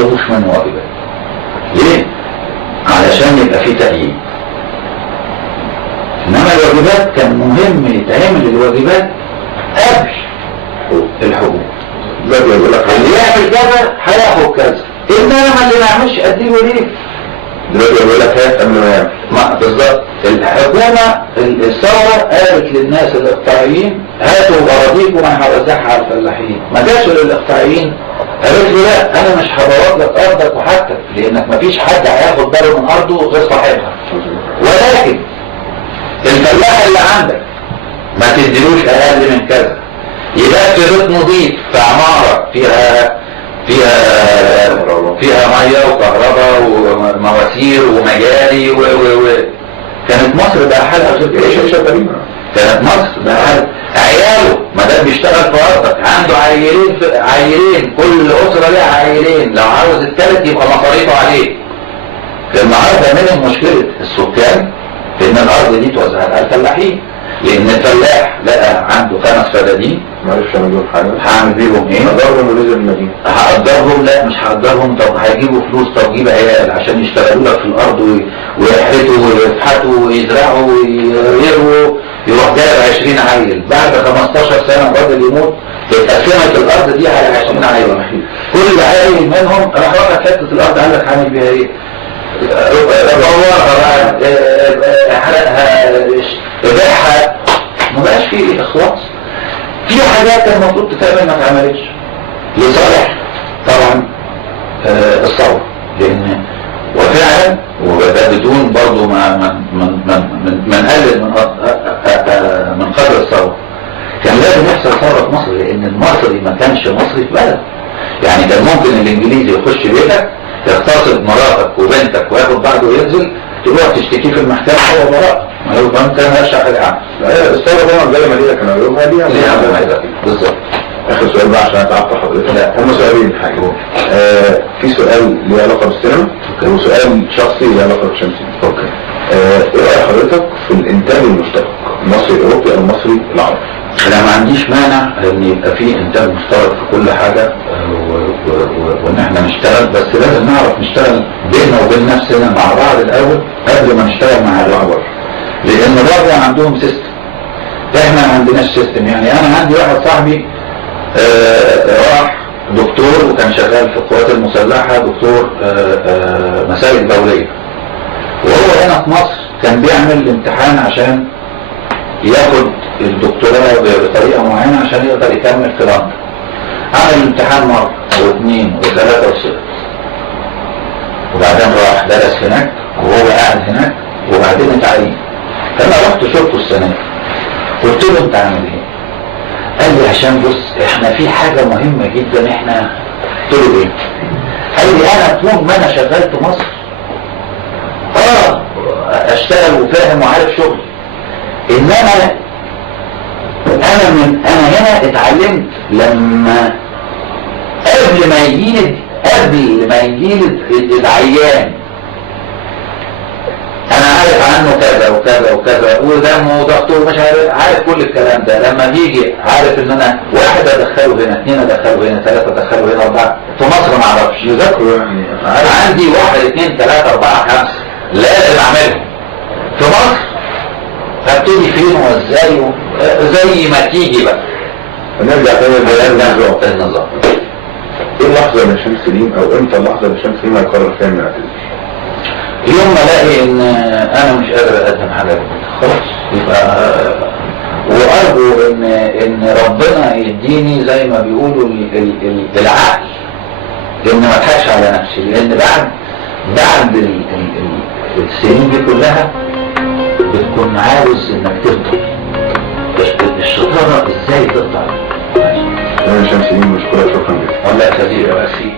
طلبوش منه واجبات. ليه؟ علشان يبقى فيه تأييد. انما الواجبات كان مهم يتعمل الواجبات قبل الحقوق. يقول لك اللي يعمل كذا هياخد كذا، انما اللي ما يعملش اديله ليه؟ دلوقتي يقول لك هات قبل ما يعمل. ما بالظبط. الحكومه الثوره قالت للناس الاقطاعيين هاتوا اراضيكم انا هوزعها على الفلاحين. ما جاش للاقطاعيين قالت له لا انا مش هبوظ لك ارضك وحاجتك، لانك ما فيش حد هياخد باله من ارضه غير صاحبها. ولكن الفلاح اللي عندك ما تديلوش اقل من كذا. يبقى في بيت نظيف في عماره فيها ميه وكهرباء ومواسير ومجاري كانت مصر بقى حالها غير كده. كانت مصر بقى حالها عياله ما دام بيشتغل في ارضك عنده عيلين كل اسره ليها عيلين، لو عاوز الثالث يبقى مصاريفه عليه. النهارده منهم مشكله السكان ان الارض دي توزع على الفلاحين، لان الفلاح لقى عنده 5 فدادين. معلش انا بقول حاجه، هعمل بيهم ايه؟ هقدرهم ونزل المدينه. هقدرهم؟ لا مش هقدرهم. طب هيجيبوا فلوس، طب جيب عيال عشان يشتغلوا لك في الارض ويحرثوا ويفحتوا ويزرعوا ويرووا، يروح جايب 20 عيل. بعد 15 سنه الراجل يموت اتقسمت الارض دي على 20 عيل، كل عيل منهم راح واخد حته الارض قال لك هعمل بيها ايه؟ دورها بقى، احرقها، ابيعها، ما بقاش فيه اخلاص. في حاجات كان المفروض تتعمل ما اتعملتش لصالح طبعا الثوره، لان وفعلا وده بدون برضه ما نقلل من قدر الثوره. كان لازم يحصل ثوره في مصر، لان المصري ما كانش مصري في بلد. يعني كان ممكن الانجليزي يخش بيتك يغتصب مراتك وبنتك وياخد بعضه وينزل، تروح تشتكي في المحكمه هو براء، ما هو انت مالكش حاجه عنه. الثوره طبعا زي ما هي كانوا يقولوا ليها بالظبط. اخر سؤال بقى عشان اتعبت حضرتك. لا هم سؤالين حاجه. في سؤال ليه علاقه بالسينما وسؤال شخصي ليه علاقه بالشمسية. اوكي. ايه راي حضرتك في الانتاج المشترك المصري الاوروبي او المصري العربي؟ انا ما عنديش مانع ان يبقى في انتاج مشترك في كل حاجه وان احنا نشتغل، بس لازم نعرف نشتغل بيننا وبين نفسنا مع بعض الاول قبل ما نشتغل مع العبر، لان بره عندهم سيستم احنا ما عندناش سيستم. يعني انا عندي واحد صاحبي راح دكتور وكان شغال في القوات المسلحه، دكتور مسائل دوليه، وهو هنا في مصر كان بيعمل امتحان عشان ياخد الدكتوراه بطريقه معينه عشان يقدر يكمل في لندن. عمل الامتحان مره واثنين وثلاثه وسته، وبعدين راح درس هناك وهو قاعد هناك وبعدين اتعين. فانا رحت شفته السنه دي قلت له انت عامل ايه؟ قال لي عشان بص احنا في حاجه مهمه جدا احنا. قلت له ايه؟ قال لي انا طول ما انا شغال في مصر اشتغل وفاهم وعارف شغلي، انما انا هنا اتعلمت لما قبل ما يجيلي العيان انا عارف عنه كذا وكذا وكذا ودمه وضغطه ومش عارف كل الكلام ده. لما بيجي عارف ان انا واحد ادخله هنا، اثنين ادخله هنا، ثلاثة ادخله هنا، اربعة. في مصر ما اعرفش يذاكروا، يعني عندي 1 2 3 4 5 لازم اعملهم. في مصر هبتدي فين وازاي زي ما تيجي بقى. نرجع تاني للنظام. ايه اللحظة اللي هشام سليم او امتى اللحظة اللي هشام سليم هيقرر فيها انه يعتذر؟ يوم ما الاقي ان انا مش قادر اقدم حاجة خلاص يبقى، وارجو ان ربنا يديني زي ما بيقولوا العقل ان ما اضحكش على نفسي، لان بعد السنين دي كلها بتكون عاوز انك تفضل الشطارة ازاي تطلع. انا هشام سليم مشكورة، شكرا جدا. الله يخليك يا باسي.